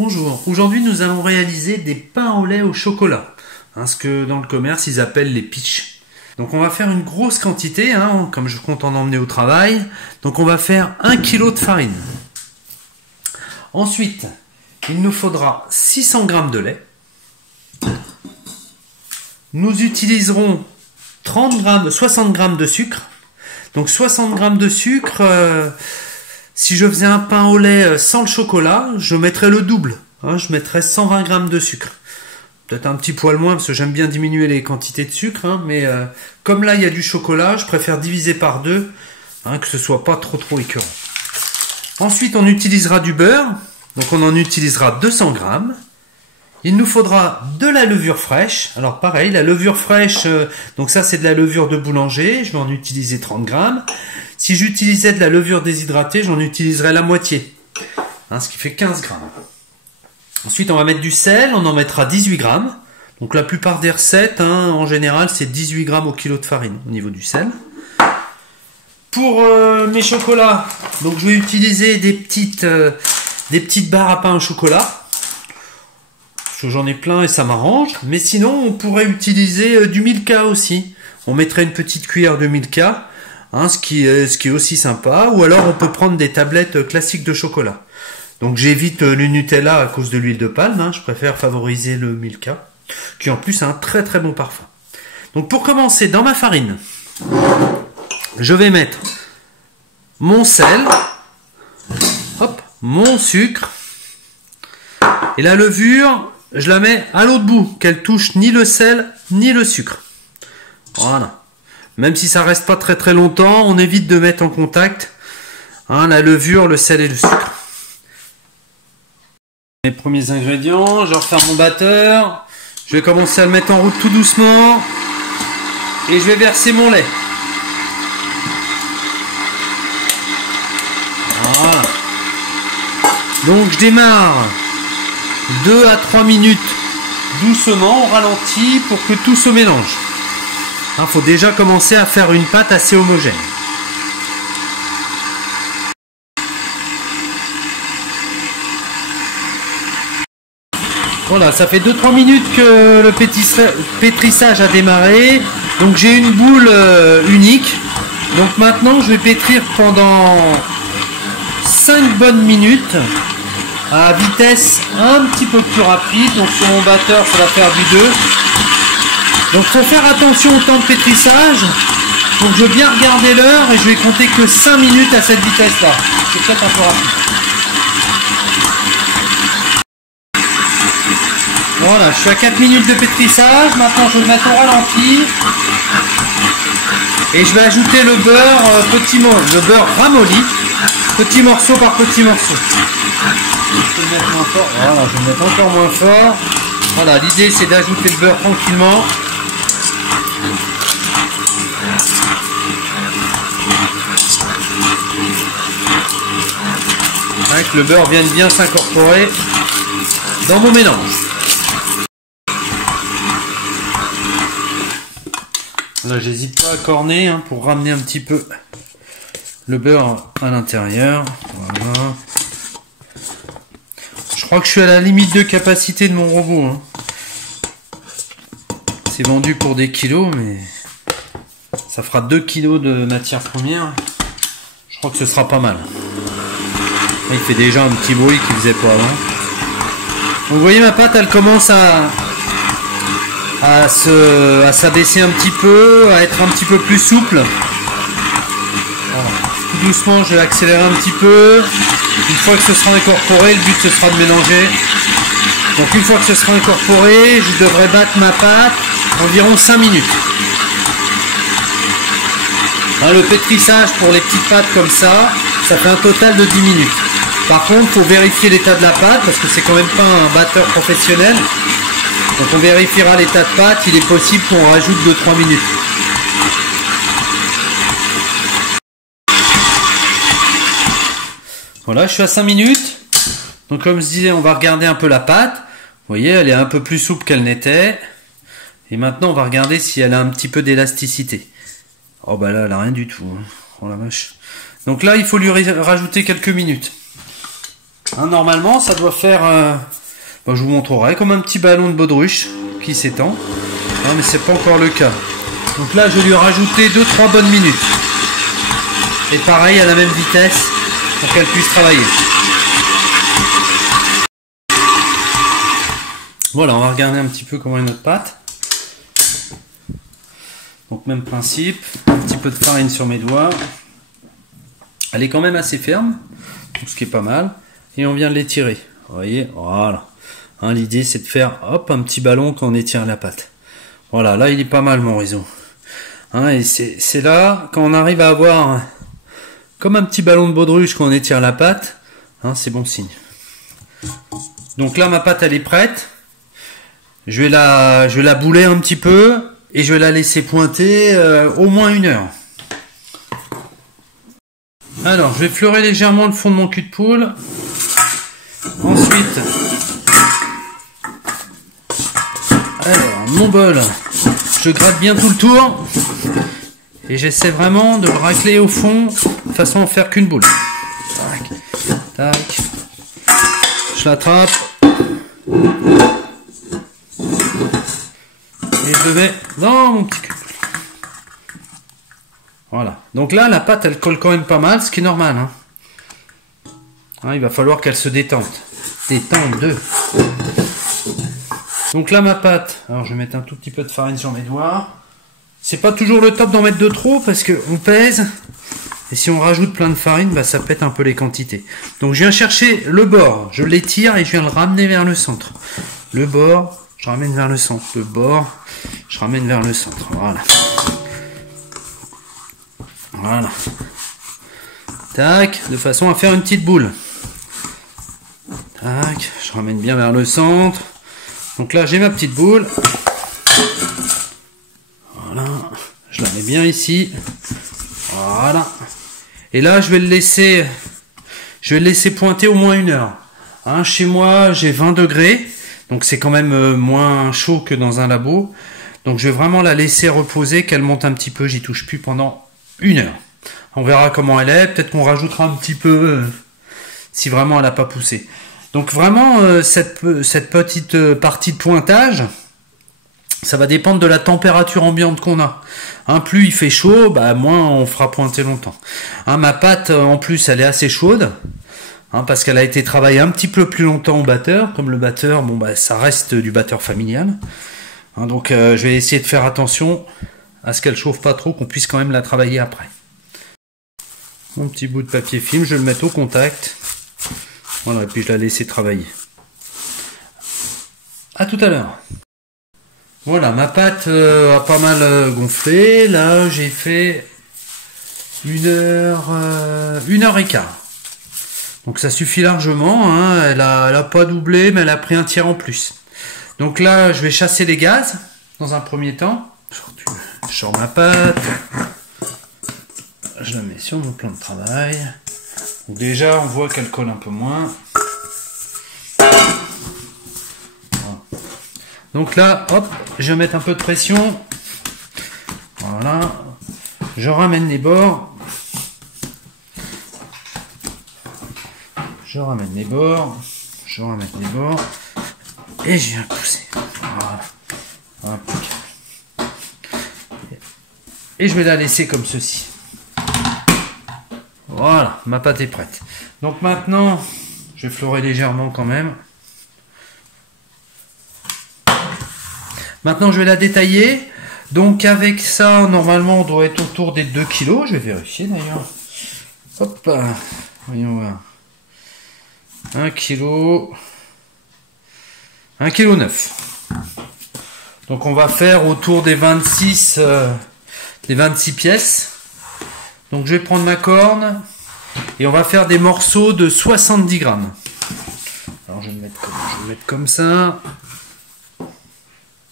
Bonjour, aujourd'hui nous allons réaliser des pains au lait au chocolat, ce que dans le commerce ils appellent les pitchs. Donc on va faire une grosse quantité, comme je compte en emmener au travail. Donc on va faire 1 kg de farine. Ensuite, il nous faudra 600 g de lait. Nous utiliserons 60 g de sucre. Donc 60 g de sucre, si je faisais un pain au lait sans le chocolat, je mettrais le double. Je mettrais 120 g de sucre. Peut-être un petit poil moins parce que j'aime bien diminuer les quantités de sucre. Mais comme là il y a du chocolat, je préfère diviser par deux, que ce soit pas trop écœurant. Ensuite on utilisera du beurre. Donc on en utilisera 200 g. Il nous faudra de la levure fraîche. Alors pareil, la levure fraîche, donc ça c'est de la levure de boulanger. Je vais en utiliser 30 g. Si j'utilisais de la levure déshydratée, j'en utiliserais la moitié. Ce qui fait 15 g. Ensuite, on va mettre du sel. On en mettra 18 g. Donc la plupart des recettes, en général, c'est 18 g au kilo de farine au niveau du sel. Pour mes chocolats, donc je vais utiliser des petites barres à pain au chocolat. Parce que j'en ai plein et ça m'arrange. Mais sinon, on pourrait utiliser du Milka aussi. On mettrait une petite cuillère de Milka. Ce qui est aussi sympa, ou alors on peut prendre des tablettes classiques de chocolat. Donc j'évite le Nutella à cause de l'huile de palme, je préfère favoriser le Milka, qui en plus a un très très bon parfum. Donc pour commencer, dans ma farine, je vais mettre mon sel, mon sucre, et la levure, je la mets à l'autre bout, qu'elle touche ni le sel ni le sucre. Voilà. Même si ça reste pas très longtemps, on évite de mettre en contact la levure, le sel et le sucre. Les premiers ingrédients, je referme mon batteur. Je vais commencer à le mettre en route tout doucement. Et je vais verser mon lait. Voilà. Donc je démarre 2 à 3 minutes doucement, au ralenti, pour que tout se mélange. Il faut déjà commencer à faire une pâte assez homogène. Voilà, ça fait 2-3 minutes que le pétrissage a démarré. Donc j'ai une boule unique. Donc maintenant je vais pétrir pendant 5 bonnes minutes à vitesse un petit peu plus rapide. Donc sur mon batteur ça va faire du 2. Donc il faut faire attention au temps de pétrissage. Donc je vais bien regarder l'heure et je vais compter que 5 minutes à cette vitesse là. C'est peut-être un peu rapide. Voilà, je suis à 4 minutes de pétrissage. Maintenant je vais le mettre au ralenti. Et je vais ajouter le beurre le beurre ramolli. Petit morceau par petit morceau. Je vais le mettre moins fort. Voilà, je vais le mettre encore moins fort. Voilà, l'idée c'est d'ajouter le beurre tranquillement. Que le beurre vienne bien s'incorporer dans mon mélange. Là, j'hésite pas à corner pour ramener un petit peu le beurre à l'intérieur. Voilà. Je crois que je suis à la limite de capacité de mon robot. C'est vendu pour des kilos, mais ça fera 2 kilos de matière première. Je crois que ce sera pas mal. Il fait déjà un petit bruit qu'il faisait pas avant. Donc vous voyez, ma pâte elle commence à s'abaisser un petit peu, à être un petit peu plus souple. Voilà. Tout doucement je vais accélérer un petit peu. Une fois que ce sera incorporé, le but ce sera de mélanger. Donc une fois que ce sera incorporé, je devrais battre ma pâte environ 5 minutes. Le pétrissage pour les petites pâtes comme ça fait un total de 10 minutes. Par contre, il faut vérifier l'état de la pâte parce que c'est quand même pas un batteur professionnel. Donc on vérifiera l'état de pâte. Il est possible qu'on rajoute 2-3 minutes. Voilà, je suis à 5 minutes. Donc comme je disais, on va regarder un peu la pâte. Vous voyez, elle est un peu plus souple qu'elle n'était. Et maintenant, on va regarder si elle a un petit peu d'élasticité. Oh bah là, elle a rien du tout. Oh la vache. Donc là, il faut lui rajouter quelques minutes. Hein, normalement, ça doit faire, je vous montrerai, comme un petit ballon de baudruche qui s'étend. Hein, mais c'est pas encore le cas. Donc là, je vais lui rajouter 2-3 bonnes minutes. Et pareil, à la même vitesse, pour qu'elle puisse travailler. Voilà, on va regarder un petit peu comment est notre pâte. Donc même principe, un petit peu de farine sur mes doigts. Elle est quand même assez ferme, ce qui est pas mal. Et on vient de l'étirer. Vous voyez, voilà. Hein, l'idée c'est de faire hop un petit ballon quand on étire la pâte. Voilà, là il est pas mal mon réseau. Hein, et c'est là, quand on arrive à avoir comme un petit ballon de baudruche quand on étire la pâte, hein, c'est bon signe. Donc là ma pâte elle est prête. Je vais la bouler un petit peu et je vais la laisser pointer au moins 1 heure. Alors je vais fleurer légèrement le fond de mon cul de poule. Ensuite, alors mon bol, je gratte bien tout le tour et j'essaie vraiment de le racler au fond de façon à en faire qu'une boule. Tac, tac. Je l'attrape. Et je le mets dans mon petit cul. Voilà. Donc là, la pâte, elle colle quand même pas mal, ce qui est normal. Hein. Hein, il va falloir qu'elle se détende. Détende. Donc là, ma pâte, alors je vais mettre un tout petit peu de farine sur mes doigts. C'est pas toujours le top d'en mettre de trop parce qu'on pèse. Et si on rajoute plein de farine, bah, ça pète un peu les quantités. Donc je viens chercher le bord, je l'étire et je viens le ramener vers le centre. Le bord, je ramène vers le centre. Le bord, je ramène vers le centre. Voilà. Voilà. Tac, de façon à faire une petite boule. Tac, je ramène bien vers le centre. Donc là, j'ai ma petite boule. Voilà. Je la mets bien ici. Voilà. Et là, je vais le laisser pointer au moins 1 heure. Hein, chez moi, j'ai 20 degrés. Donc c'est quand même moins chaud que dans un labo. Donc je vais vraiment la laisser reposer, qu'elle monte un petit peu. J'y touche plus pendant 1 heure. On verra comment elle est. Peut-être qu'on rajoutera un petit peu si vraiment elle n'a pas poussé. Donc vraiment, cette petite partie de pointage, ça va dépendre de la température ambiante qu'on a. Hein, plus il fait chaud, bah, moins on fera pointer longtemps. Hein, ma pâte, en plus, elle est assez chaude. Hein, parce qu'elle a été travaillée un petit peu plus longtemps au batteur. Comme le batteur, bon, bah, ça reste du batteur familial. Hein, donc je vais essayer de faire attention à ce qu'elle chauffe pas trop, qu'on puisse quand même la travailler après. Mon petit bout de papier film, je vais le mettre au contact. Voilà, et puis je la laisser travailler. À tout à l'heure. Voilà, ma pâte a pas mal gonflé. Là, j'ai fait 1 heure et quart. Donc ça suffit largement. Hein. Elle a pas doublé, mais elle a pris un tiers en plus. Donc là, je vais chasser les gaz dans un premier temps. Je sors ma pâte. Je la mets sur mon plan de travail. Donc déjà, on voit qu'elle colle un peu moins. Voilà. Donc là, hop, je vais mettre un peu de pression. Voilà. Je ramène les bords. Je ramène les bords. Je ramène les bords. Et je viens pousser. Voilà. Impeccable. Et je vais la laisser comme ceci. Voilà, ma pâte est prête. Donc maintenant, je vais fleurer légèrement quand même. Maintenant, je vais la détailler. Donc avec ça, normalement, on doit être autour des 2 kg. Je vais vérifier d'ailleurs. Hop, voyons voir. 1 kg. 1 kg 9. Donc on va faire autour des 26 pièces. Donc je vais prendre ma corne et on va faire des morceaux de 70 grammes. Alors je vais le mettre comme ça.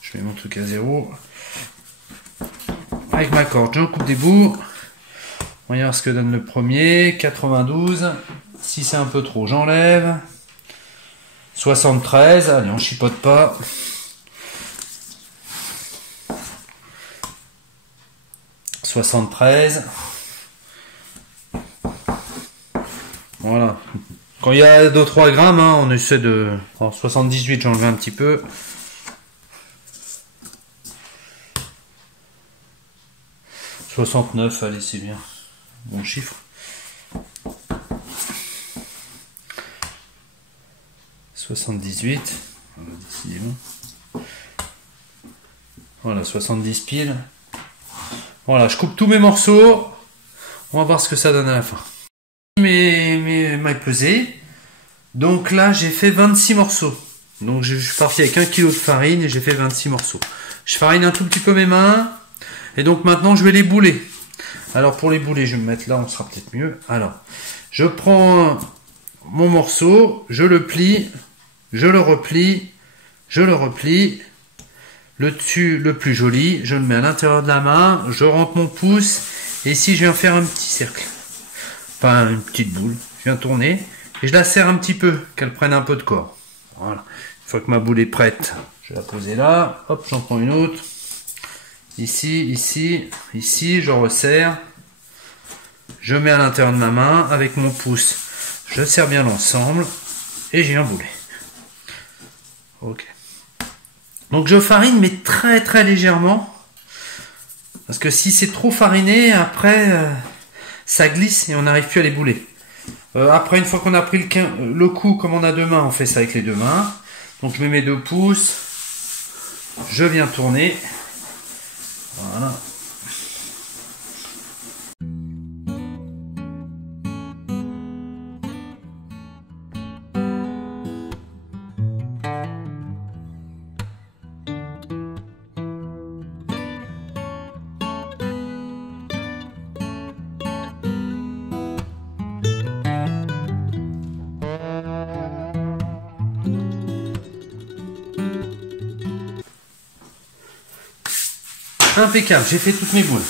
Je mets mon truc à 0. Avec ma corde, j'en coupe des bouts. On va voir ce que donne le premier. 92. Si c'est un peu trop, j'enlève. 73. Allez, on chipote pas. 73. Voilà. Quand il y a 2-3 grammes, hein, on essaie de... En 78, j'ai enlevé un petit peu. « 69, allez, c'est bien. Bon chiffre. « 78. Décidément. Voilà, 70 piles. Voilà, je coupe tous mes morceaux. On va voir ce que ça donne à la fin. Mes mailles pesées. Donc là, j'ai fait 26 morceaux. Donc je suis parti avec 1 kg de farine et j'ai fait 26 morceaux. Je farine un tout petit peu mes mains. Et donc maintenant, je vais les bouler. Alors pour les bouler, je vais me mettre là, on sera peut-être mieux. Alors, je prends mon morceau, je le plie, je le replie, je le replie. Le dessus, le plus joli, je le mets à l'intérieur de la main, je rentre mon pouce, et ici je viens faire un petit cercle. Enfin, une petite boule. Je viens tourner, et je la serre un petit peu, qu'elle prenne un peu de corps. Voilà. Une fois que ma boule est prête, je vais la poser là. Hop, j'en prends une autre. Ici, ici, ici, je resserre. Je mets à l'intérieur de ma main, avec mon pouce, je serre bien l'ensemble, et j'ai un boulet. Ok. Donc je farine, mais très très légèrement. Parce que si c'est trop fariné, après ça glisse et on n'arrive plus à les bouler. Après, une fois qu'on a pris le coup, comme on a deux mains, on fait ça avec les deux mains. Donc je mets mes 2 pouces. Je viens tourner. Voilà. Impeccable, j'ai fait toutes mes boules.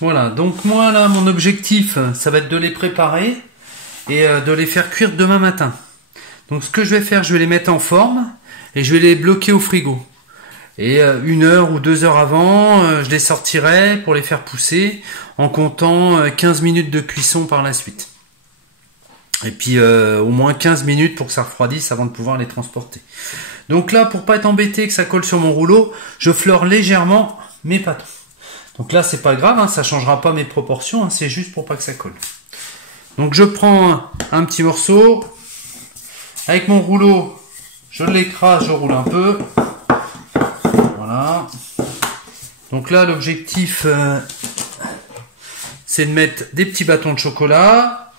Voilà, donc moi là, mon objectif, ça va être de les préparer et de les faire cuire demain matin. Donc ce que je vais faire, je vais les mettre en forme et je vais les bloquer au frigo. Et 1 heure ou 2 heures avant, je les sortirai pour les faire pousser en comptant 15 minutes de cuisson par la suite. Et puis au moins 15 minutes pour que ça refroidisse avant de pouvoir les transporter. Donc là, pour pas être embêté que ça colle sur mon rouleau, je fleure légèrement mes pâtons. Donc là, c'est pas grave, hein, ça changera pas mes proportions, hein, c'est juste pour pas que ça colle. Donc je prends un petit morceau. Avec mon rouleau, je l'écrase, je roule un peu. Voilà. Donc là, l'objectif, c'est de mettre des petits bâtons de chocolat.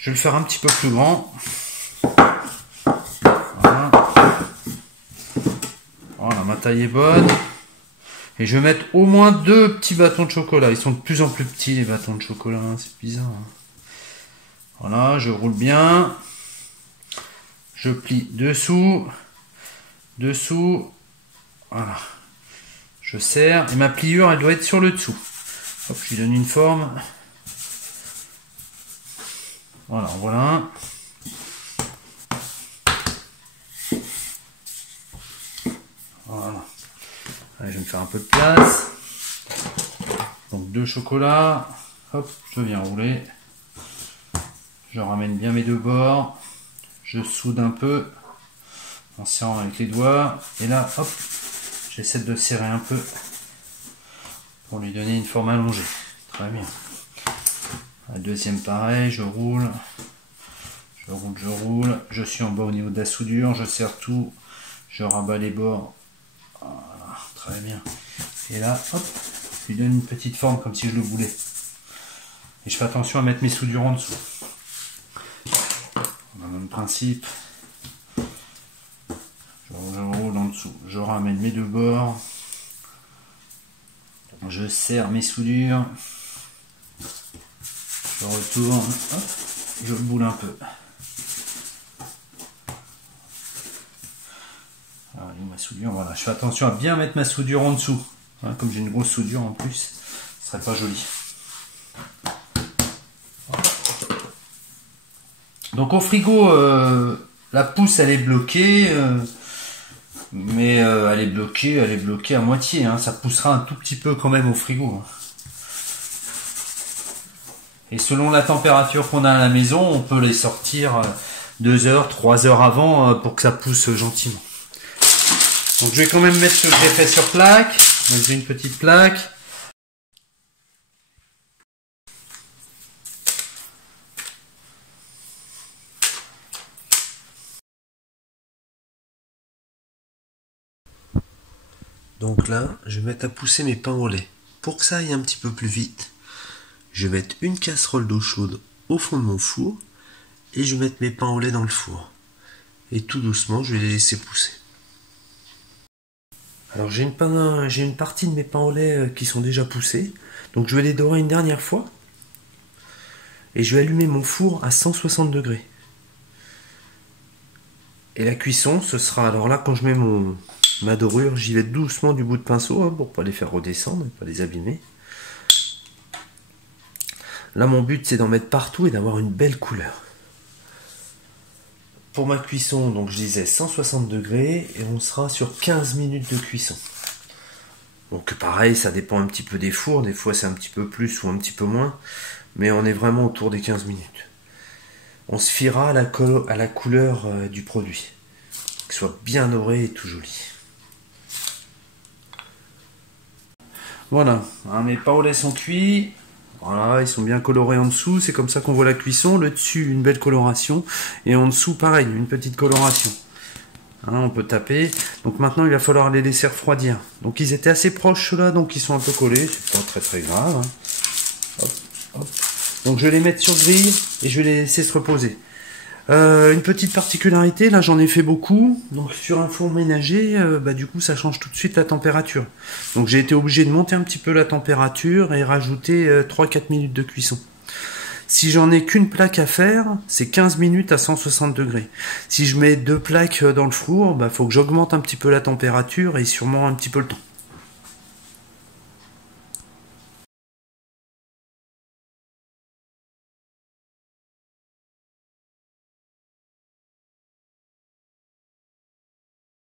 Je vais le faire un petit peu plus grand. Voilà. Voilà, ma taille est bonne. Et je vais mettre au moins 2 petits bâtons de chocolat. Ils sont de plus en plus petits, les bâtons de chocolat. Hein, c'est bizarre. Hein. Voilà, je roule bien. Je plie dessous. Dessous. Voilà. Je serre. Et ma pliure, elle doit être sur le dessous. Hop, je lui donne une forme. Voilà, voilà. Voilà. Allez, je vais me faire un peu de place. Donc 2 chocolats. Hop, je viens rouler. Je ramène bien mes 2 bords. Je soude un peu en serrant avec les doigts. Et là, hop, j'essaie de serrer un peu pour lui donner une forme allongée. Très bien. La deuxième, pareil, je roule. Je roule, je roule. Je suis en bas au niveau de la soudure. Je serre tout. Je rabats les bords. Voilà, très bien. Et là, hop, je lui donne une petite forme comme si je le voulais. Et je fais attention à mettre mes soudures en dessous. On a le même principe. Je roule en dessous. Je ramène mes 2 bords. Je serre mes soudures. Je retourne. Hop, je boule un peu. Alors, ma soudure, voilà. Je fais attention à bien mettre ma soudure en dessous. Hein, comme j'ai une grosse soudure en plus, ce serait pas joli. Donc au frigo, la pousse elle est bloquée, mais elle est bloquée à moitié. Hein, ça poussera un tout petit peu quand même au frigo. Hein. Et selon la température qu'on a à la maison, on peut les sortir 2 heures, 3 heures avant pour que ça pousse gentiment. Donc je vais quand même mettre ce que j'ai fait sur plaque. Donc j'ai une petite plaque. Donc là, je vais mettre à pousser mes pains au lait. Pour que ça aille un petit peu plus vite, je vais mettre une casserole d'eau chaude au fond de mon four et je vais mettre mes pains au lait dans le four. Et tout doucement, je vais les laisser pousser. Alors j'ai une partie de mes pains au lait qui sont déjà poussés. Donc je vais les dorer une dernière fois. Et je vais allumer mon four à 160 degrés. Et la cuisson, ce sera, alors là quand je mets ma dorure, j'y vais doucement du bout de pinceau pour pas les faire redescendre, pas les abîmer. Là mon but c'est d'en mettre partout et d'avoir une belle couleur. Pour ma cuisson, donc je disais 160 degrés et on sera sur 15 minutes de cuisson. Donc pareil, ça dépend un petit peu des fours, des fois c'est un petit peu plus ou un petit peu moins, mais on est vraiment autour des 15 minutes. On se fiera à la couleur du produit, qu'il soit bien doré et tout joli. Voilà, mes pains au lait sont cuits. Voilà, ils sont bien colorés en dessous, c'est comme ça qu'on voit la cuisson. Le dessus, une belle coloration. Et en dessous, pareil, une petite coloration. Hein, on peut taper. Donc maintenant, il va falloir les laisser refroidir. Donc ils étaient assez proches ceux-là, donc ils sont un peu collés. C'est pas très très grave. Hein. Hop, hop. Donc je vais les mettre sur grille et je vais les laisser se reposer. Une petite particularité, là j'en ai fait beaucoup, donc sur un four ménager, du coup ça change tout de suite la température. Donc j'ai été obligé de monter un petit peu la température et rajouter 3-4 minutes de cuisson. Si j'en ai qu'une plaque à faire, c'est 15 minutes à 160 degrés. Si je mets 2 plaques dans le four, faut que j'augmente un petit peu la température et sûrement un petit peu le temps.